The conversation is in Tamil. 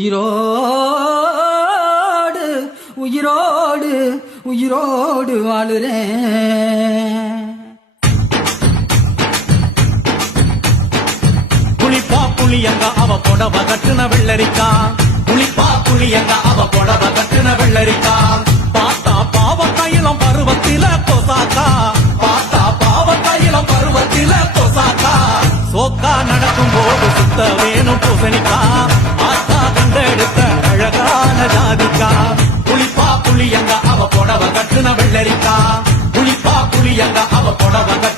உயிரோடு உயிரோடு உயிரோடு வாழுறேன். புளிப்பா புளியங்க அவ புடவ கட்டுன வெள்ளரிக்கா. புளிப்பா புளியங்க அவ புடவ கட்டுன வெள்ளரிக்கா. பார்த்தா பாவ கையிலம் பருவத்தில கொசாக்கா. பார்த்தா பாவ கையிலம் பருவத்தில கொசாக்கா. சோக்கா நடக்கும் போது சுத்த வேணும் பூசணிக்கா. ஆத்தா கண்டெடுத்த அழகான ஜாதிக்கா. புளிப்பா புளியங்க அவ புடவ கட்டுன வெள்ளரிக்கா. புளிப்பா புளியங்க அவ புடவ கட்டுன